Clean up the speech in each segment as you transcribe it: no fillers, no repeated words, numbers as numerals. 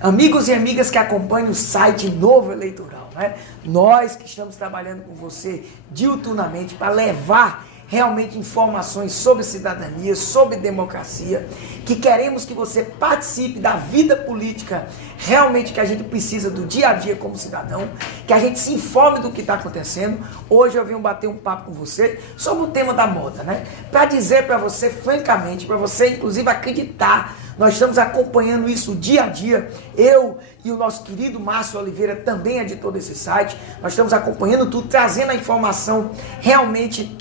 Amigos e amigas que acompanham o site Novo Eleitoral, né? Nós que estamos trabalhando com você diuturnamente para levar realmente informações sobre cidadania, sobre democracia, que queremos que você participe da vida política realmente que a gente precisa do dia a dia como cidadão, que a gente se informe do que está acontecendo. Hoje eu venho bater um papo com você sobre o tema da moda, né? Para dizer para você francamente, para você inclusive acreditar, nós estamos acompanhando isso dia a dia. Eu e o nosso querido Márcio Oliveira, também editor desse site, nós estamos acompanhando tudo, trazendo a informação realmente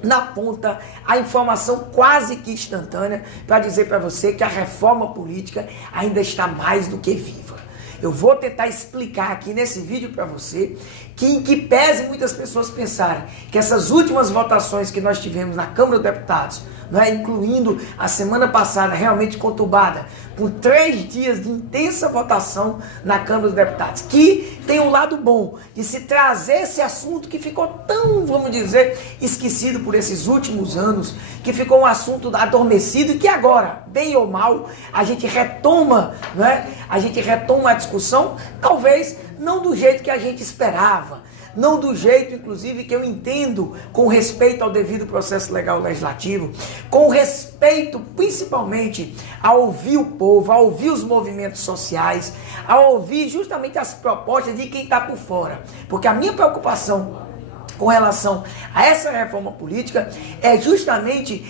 na ponta, a informação quase que instantânea, para dizer para você que a reforma política ainda está mais do que viva. Eu vou tentar explicar aqui nesse vídeo para você que, em que pese muitas pessoas pensarem que essas últimas votações que nós tivemos na Câmara dos Deputados, né, incluindo a semana passada realmente conturbada, com 3 dias de intensa votação na Câmara dos Deputados, que tem um lado bom de se trazer esse assunto que ficou tão, vamos dizer, esquecido por esses últimos anos, que ficou um assunto adormecido e que agora, bem ou mal, a gente retoma, né? A gente retoma a discussão, talvez não do jeito que a gente esperava, não do jeito, inclusive, que eu entendo, com respeito ao devido processo legal legislativo, com respeito, principalmente, a ouvir o povo, a ouvir os movimentos sociais, a ouvir justamente as propostas de quem está por fora. Porque a minha preocupação com relação a essa reforma política é justamente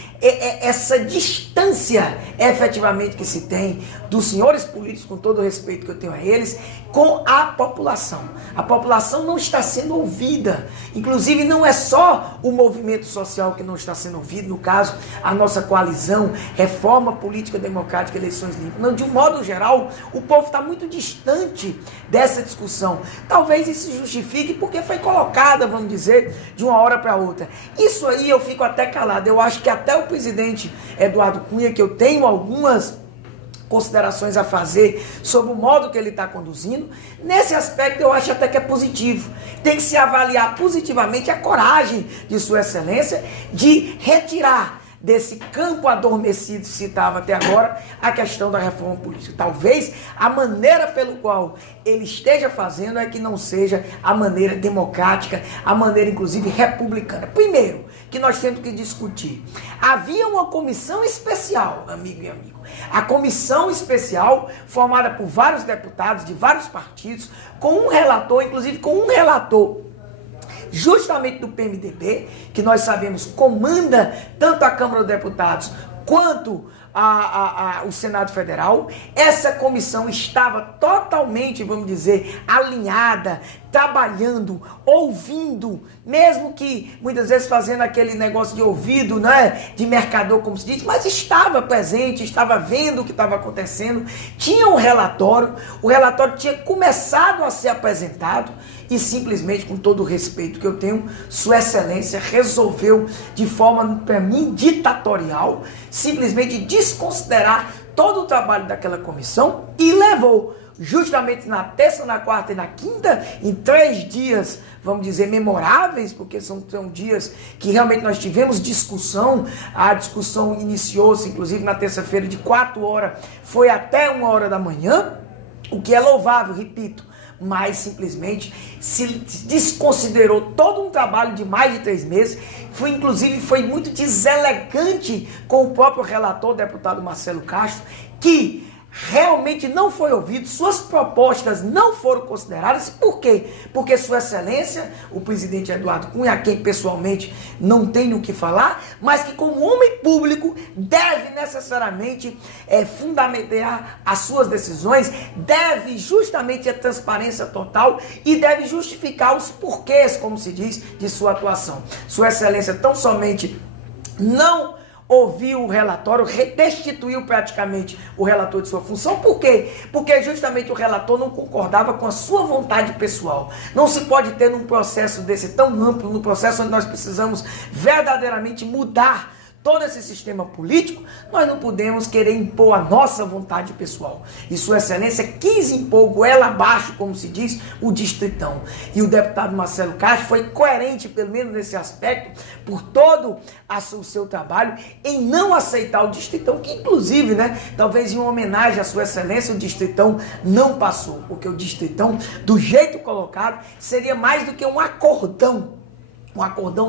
essa distância efetivamente que se tem dos senhores políticos, com todo o respeito que eu tenho a eles, com a população. A população não está sendo ouvida. Inclusive, não é só o movimento social que não está sendo ouvido, no caso, a nossa coalizão, Reforma Política Democrática, Eleições Limpas. Não, de um modo geral, o povo está muito distante dessa discussão. Talvez isso se justifique porque foi colocada, vamos dizer, de uma hora para outra. Isso aí eu fico até calado. Eu acho que até o presidente Eduardo Cunha, que eu tenho algumas considerações a fazer sobre o modo que ele está conduzindo, nesse aspecto eu acho até que é positivo. Tem que se avaliar positivamente a coragem de Sua Excelência de retirar desse campo adormecido que se estava até agora a questão da reforma política. Talvez a maneira pelo qual ele esteja fazendo é que não seja a maneira democrática, a maneira inclusive republicana. Primeiro, que nós temos que discutir. Havia uma comissão especial, amigo e amigo. A comissão especial, formada por vários deputados de vários partidos, com um relator, inclusive com um relator justamente do PMDB, que nós sabemos comanda tanto a Câmara dos Deputados quanto o Senado Federal. Essa comissão estava totalmente, vamos dizer, alinhada, trabalhando, ouvindo, mesmo que muitas vezes fazendo aquele negócio de ouvido, né, de mercador, como se diz, mas estava presente, estava vendo o que estava acontecendo, tinha um relatório, o relatório tinha começado a ser apresentado e simplesmente, com todo o respeito que eu tenho, Sua Excelência resolveu, de forma, para mim, ditatorial, simplesmente desconsiderar todo o trabalho daquela comissão e levou justamente na terça, na quarta e na quinta, em 3 dias, vamos dizer, memoráveis, porque são dias que realmente nós tivemos discussão. A discussão iniciou-se, inclusive, na terça-feira, de 4 horas, foi até 1 hora da manhã, o que é louvável, repito, mas simplesmente se desconsiderou todo um trabalho de mais de 3 meses. Inclusive, foi muito deselegante com o próprio relator, o deputado Marcelo Castro, que realmente não foi ouvido, suas propostas não foram consideradas. Por quê? Porque Sua Excelência, o presidente Eduardo Cunha, a quem pessoalmente não tenho o que falar, mas que como homem público deve necessariamente fundamentar as suas decisões, deve justamente a transparência total e deve justificar os porquês, como se diz, de sua atuação. Sua Excelência tão somente não ouviu o relatório, destituiu praticamente o relator de sua função. Por quê? Porque justamente o relator não concordava com a sua vontade pessoal. Não se pode ter num processo desse tão amplo, num processo onde nós precisamos verdadeiramente mudar todo esse sistema político, nós não podemos querer impor a nossa vontade pessoal. E Sua Excelência quis impor goela abaixo, como se diz, o distritão. E o deputado Marcelo Castro foi coerente, pelo menos nesse aspecto, por todo o seu trabalho, em não aceitar o distritão, que inclusive, né, talvez em uma homenagem à Sua Excelência, o distritão não passou, porque o distritão, do jeito colocado, seria mais do que um acordão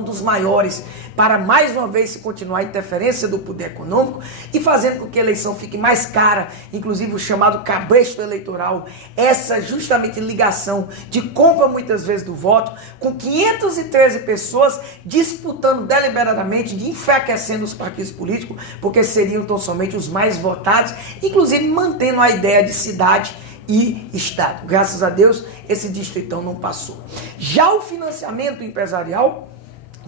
dos maiores, para mais uma vez se continuar a interferência do poder econômico e fazendo com que a eleição fique mais cara, inclusive o chamado cabresto eleitoral, essa justamente ligação de compra muitas vezes do voto, com 513 pessoas disputando deliberadamente, enfraquecendo os partidos políticos, porque seriam tão somente os mais votados, inclusive mantendo a ideia de cidade e Estado. Graças a Deus, esse distritão não passou. Já o financiamento empresarial,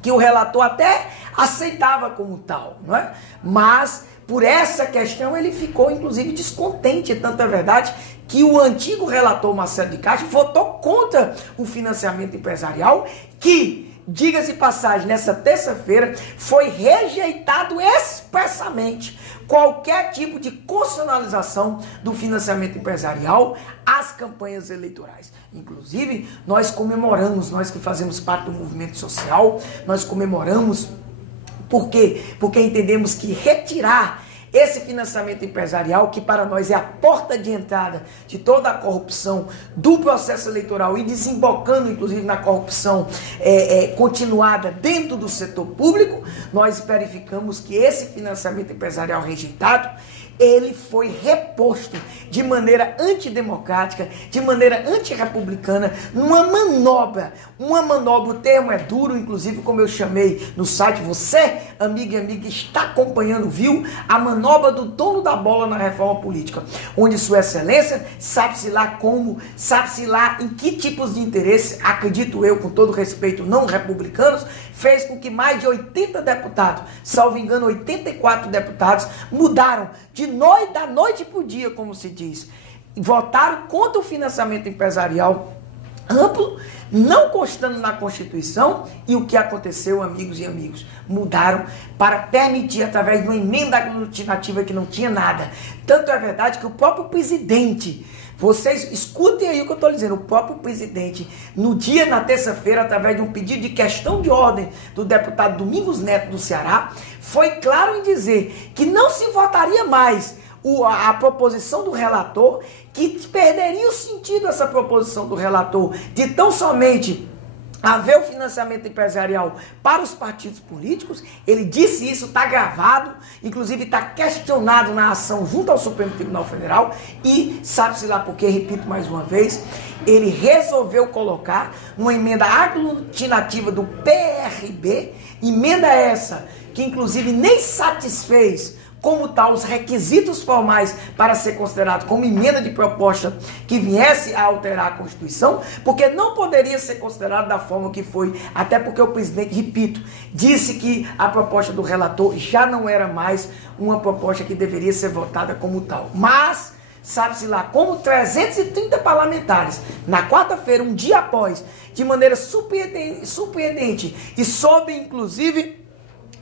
que o relator até aceitava como tal, não é? Mas, por essa questão, ele ficou, inclusive, descontente. Tanto é verdade que o antigo relator Marcelo de Castro votou contra o financiamento empresarial, que, diga-se de passagem, nessa terça-feira, foi rejeitado expressamente qualquer tipo de constitucionalização do financiamento empresarial às campanhas eleitorais. Inclusive, nós comemoramos, nós que fazemos parte do movimento social, nós comemoramos, por quê? Porque entendemos que retirar esse financiamento empresarial, que para nós é a porta de entrada de toda a corrupção do processo eleitoral e desembocando inclusive na corrupção continuada dentro do setor público, nós verificamos que esse financiamento empresarial rejeitado, ele foi reposto de maneira antidemocrática, de maneira antirrepublicana, numa manobra, o termo é duro, inclusive como eu chamei no site, você, amigo e amiga, está acompanhando, viu? A manobra do dono da bola na reforma política, onde Sua Excelência sabe-se lá como, sabe-se lá em que tipos de interesse, acredito eu, com todo respeito, não republicanos, fez com que mais de 80 deputados, salvo engano 84 deputados, mudaram da noite para o dia, como se diz, votaram contra o financiamento empresarial amplo, não constando na Constituição, e o que aconteceu, amigos e amigos? Mudaram para permitir, através de uma emenda aglutinativa que não tinha nada. Tanto é verdade que o próprio presidente, vocês escutem aí o que eu estou dizendo, o próprio presidente, na terça-feira, através de um pedido de questão de ordem do deputado Domingos Neto do Ceará, foi claro em dizer que não se votaria mais a proposição do relator, que perderia o sentido essa proposição do relator de tão somente haver o financiamento empresarial para os partidos políticos. Ele disse isso, está gravado, inclusive está questionado na ação junto ao Supremo Tribunal Federal e sabe-se lá porque, repito mais uma vez, ele resolveu colocar uma emenda aglutinativa do PRB, emenda essa que inclusive nem satisfez como tal os requisitos formais para ser considerado como emenda de proposta que viesse a alterar a Constituição, porque não poderia ser considerado da forma que foi, até porque o presidente, repito, disse que a proposta do relator já não era mais uma proposta que deveria ser votada como tal. Mas sabe-se lá como 330 parlamentares, na quarta-feira, um dia após, de maneira surpreendente e sob inclusive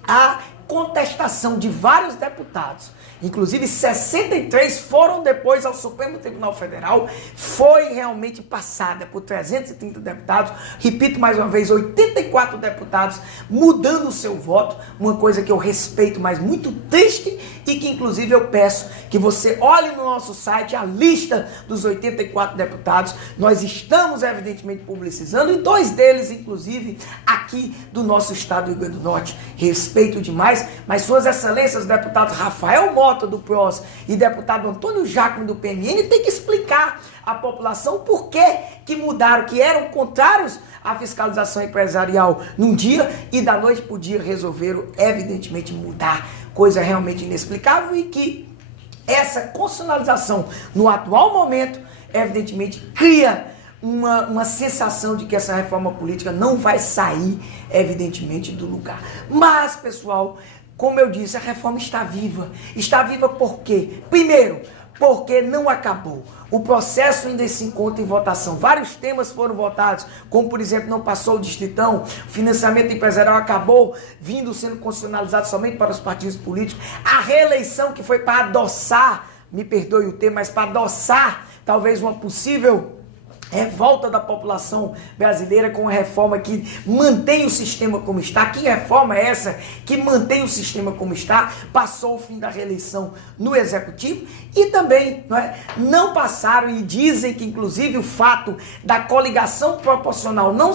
a contestação de vários deputados, inclusive 63 foram depois ao Supremo Tribunal Federal, foi realmente passada por 330 deputados, repito mais uma vez, 84 deputados mudando o seu voto, uma coisa que eu respeito, mas muito triste, e que inclusive eu peço que você olhe no nosso site a lista dos 84 deputados. Nós estamos evidentemente publicizando, e 2 deles inclusive aqui do nosso estado do Rio Grande do Norte. Respeito demais, mas Suas Excelências, deputado Rafael Mota do PROS e deputado Antônio Jacome do PMN, tem que explicar à população por que mudaram, que eram contrários à fiscalização empresarial num dia e da noite para o dia resolveram evidentemente mudar, coisa realmente inexplicável, e que essa constitucionalização no atual momento evidentemente cria uma sensação de que essa reforma política não vai sair evidentemente do lugar. Mas, pessoal, como eu disse, a reforma está viva. Está viva por quê? Primeiro, porque não acabou. O processo ainda se encontra em votação. Vários temas foram votados, como, por exemplo, não passou o distritão, o financiamento empresarial acabou sendo constitucionalizado somente para os partidos políticos. A reeleição, que foi para adoçar, me perdoe o termo, mas para adoçar talvez uma possível revolta da população brasileira com uma reforma que mantém o sistema como está. Que reforma é essa que mantém o sistema como está? Passou o fim da reeleição no Executivo e também não passaram, e dizem que inclusive o fato da coligação proporcional não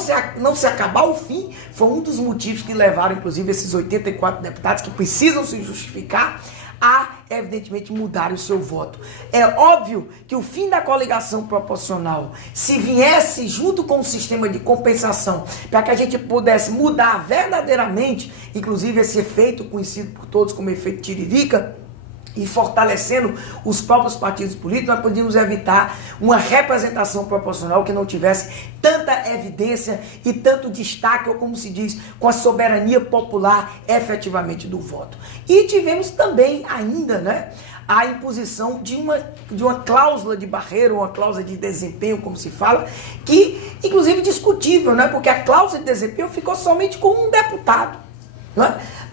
se acabar o fim foi um dos motivos que levaram inclusive esses 84 deputados que precisam se justificar a, evidentemente, mudar o seu voto. É óbvio que o fim da coligação proporcional, se viesse junto com o sistema de compensação, para que a gente pudesse mudar verdadeiramente, inclusive esse efeito conhecido por todos como efeito tiririca, e fortalecendo os próprios partidos políticos, nós podíamos evitar uma representação proporcional que não tivesse tanta evidência e tanto destaque, ou como se diz, com a soberania popular efetivamente do voto. E tivemos também ainda, a imposição de uma cláusula de barreira, uma cláusula de desempenho, como se fala, que inclusive discutível, porque a cláusula de desempenho ficou somente com um deputado.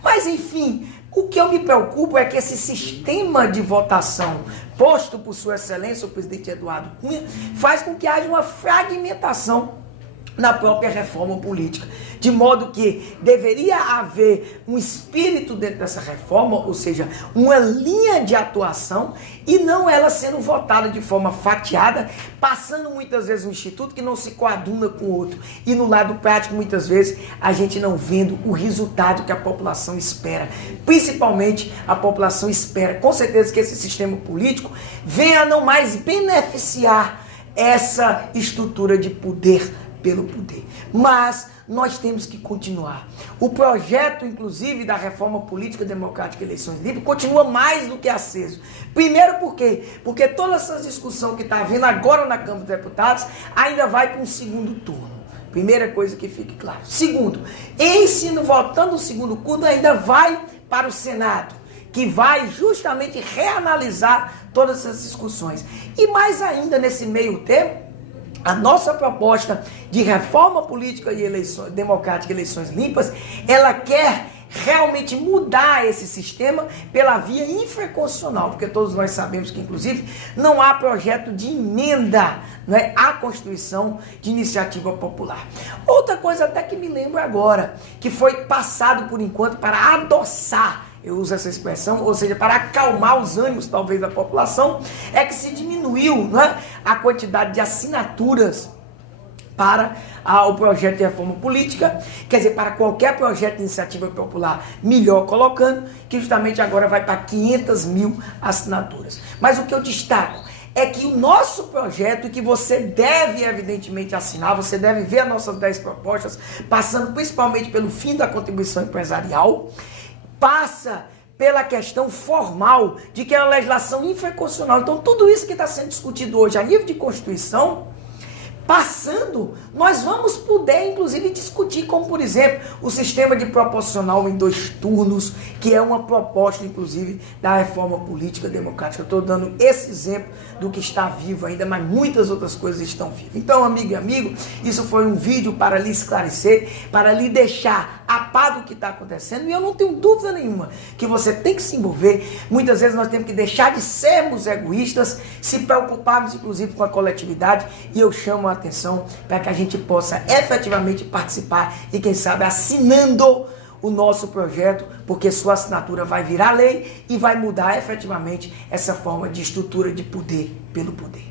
Mas enfim, o que eu me preocupo é que esse sistema de votação posto por Sua Excelência, o presidente Eduardo Cunha, faz com que haja uma fragmentação na própria reforma política. De modo que deveria haver um espírito dentro dessa reforma, ou seja, uma linha de atuação, e não ela sendo votada de forma fatiada, passando muitas vezes um instituto que não se coaduna com o outro. E no lado prático, muitas vezes, a gente não vendo o resultado que a população espera. Principalmente, a população espera, com certeza, que esse sistema político venha a não mais beneficiar essa estrutura de poder pelo poder. Mas nós temos que continuar. O projeto, inclusive, da reforma política democrática e eleições livres continua mais do que aceso. Primeiro, por quê? Porque toda essa discussão que está havendo agora na Câmara dos Deputados ainda vai para um segundo turno. Primeira coisa que fique claro. Segundo, votando o segundo turno, ainda vai para o Senado, que vai justamente reanalisar todas essas discussões. E mais ainda, nesse meio tempo, a nossa proposta de reforma política e democrática e eleições limpas, ela quer realmente mudar esse sistema pela via infraconstitucional, porque todos nós sabemos que, inclusive, não há projeto de emenda à Constituição de iniciativa popular. Outra coisa até que me lembro agora, que foi passado por enquanto para adoçar, eu uso essa expressão, ou seja, para acalmar os ânimos, talvez, da população, é que se diminuiu a quantidade de assinaturas para o projeto de reforma política, quer dizer, para qualquer projeto de iniciativa popular, melhor colocando, que justamente agora vai para 500 mil assinaturas. Mas o que eu destaco é que o nosso projeto, que você deve evidentemente assinar, você deve ver as nossas 10 propostas, passando principalmente pelo fim da contribuição empresarial, passa pela questão formal de que é uma legislação infraconstitucional. Então, tudo isso que está sendo discutido hoje a nível de Constituição, passando, nós vamos poder, inclusive, discutir como, por exemplo, o sistema de proporcional em 2 turnos, que é uma proposta, inclusive, da reforma política democrática. Eu estou dando esse exemplo do que está vivo ainda, mas muitas outras coisas estão vivas. Então, amigo e amigo, isso foi um vídeo para lhe esclarecer, para lhe deixar a par do que está acontecendo, e eu não tenho dúvida nenhuma que você tem que se envolver. Muitas vezes nós temos que deixar de sermos egoístas, se preocuparmos, inclusive, com a coletividade, e eu chamo a atenção para que a gente possa efetivamente participar e, quem sabe, assinando o nosso projeto, porque sua assinatura vai virar lei e vai mudar efetivamente essa forma de estrutura de poder pelo poder.